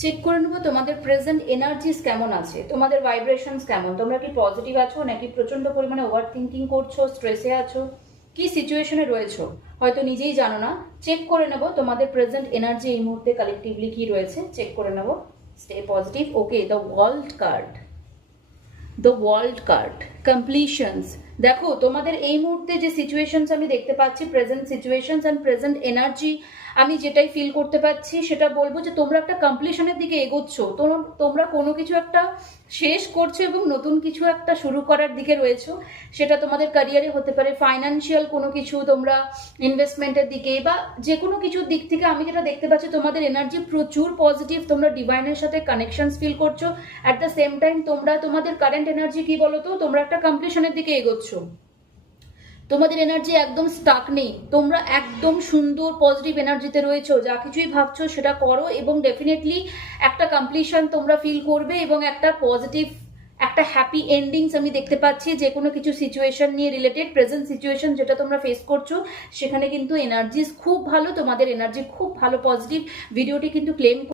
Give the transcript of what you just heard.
Check করে নেবো তোমাদের প্রেজেন্ট এনার্জিস কেমন আছে, তোমাদের ভাইব্রেশনস কেমন, তোমরা কি পজিটিভ আছো নাকি প্রচন্ড পরিমাণে ওভার থিঙ্কিং করছো, স্ট্রেসে আছো, কি সিচুয়েশনে রয়েছো হয়তো নিজেই জানো না। চেক করে নেবো তোমাদের প্রেজেন্ট এনার্জি এই মুহূর্তে কালেকটিভলি কি রয়েছে, চেক করে নেবো। Stay positive. Okay, the world card, the world card, completions. দেখো তোমাদের এই মুহূর্তে যে সিচুয়েশনস আমি দেখতে পাচ্ছি, present situations and present energy, আমি যেটাই ফিল করতে পাচ্ছি সেটা বলবো যে তোমরা একটা কমপ্লিশনের দিকে এগোচ্ছ, তোমরা কোনো কিছু একটা শেষ করছো এবং নতুন কিছু একটা শুরু করার দিকে রয়েছো। সেটা তোমাদের ক্যারিয়ারে হতে পারে, ফাইন্যান্সিয়াল কোনো কিছু, তোমরা ইনভেস্টমেন্টের দিকে বা যে কোনো কিছুর দিক থেকে আমি যেটা দেখতে পাচ্ছি তোমাদের এনার্জি প্রচুর পজিটিভ, তোমরা ডিভাইনের সাথে কানেকশনস ফিল করছো। অ্যাট দ্য সেম টাইম তোমরা তোমাদের কারেন্ট এনার্জি কি বলো তো, তোমরা একটা কমপ্লিশনের দিকে এগোচ্ছ। তোমাদের এনার্জি একদম স্টাক নেই, তোমরা একদম সুন্দর পজিটিভ এনার্জিতে রয়েছো, যা কিছুই ভাবছো সেটা করো এবং ডেফিনেটলি একটা কমপ্লিশন তোমরা ফিল করবে এবং একটা পজিটিভ, একটা হ্যাপি এন্ডিংস আমি দেখতে পাচ্ছি যে কোনো কিছু সিচুয়েশন নিয়ে রিলেটেড। প্রেজেন্ট সিচুয়েশন যেটা তোমরা ফেস করছো সেখানে কিন্তু এনার্জিস খুব ভালো, তোমাদের এনার্জি খুব ভালো, পজিটিভ। ভিডিওটি কিন্তু ক্লেম